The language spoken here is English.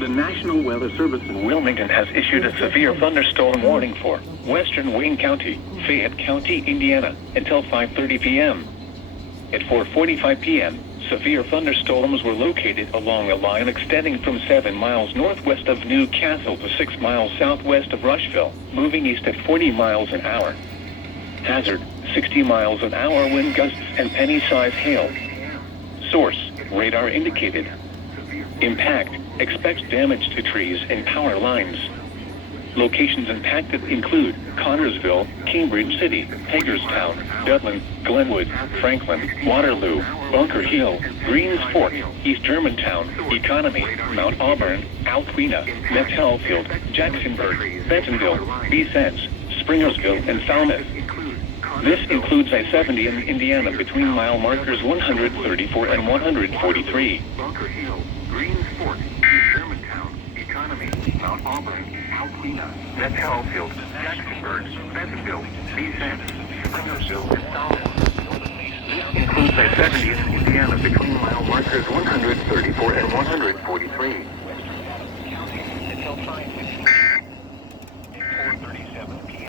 The National Weather Service in Wilmington has issued a severe thunderstorm warning for western Wayne County, Fayette County, Indiana, until 5:30 p.m. At 4:45 p.m., severe thunderstorms were located along a line extending from 7 miles northwest of New Castle to 6 miles southwest of Rushville, moving east at 40 miles an hour. Hazard, 60 miles an hour wind gusts and penny-size hail. Source, radar indicated. Impact, expects damage to trees and power lines. Locations impacted include Connorsville, Cambridge City, Hagerstown, Dublin, Glenwood, Franklin, Waterloo, Bunker Hill, Greens Fork, East Germantown, Economy, Mount Auburn, Alquina, Metcalfield, Jacksonburg, Bentonville, Vicence, Springersville, and Falmouth. This includes I-70 in Indiana between mile markers 134 and 143. Bunker Hill, Greens Fork, East Germantown, Economy, Mount Auburn, Alquina, Metcalfield, Jacksonburg, Bentonville, Vicence, Springersville, and Falmouth. This includes I-70 in Indiana between mile markers 134 and 143. Until 5:50. 4:37 p.m.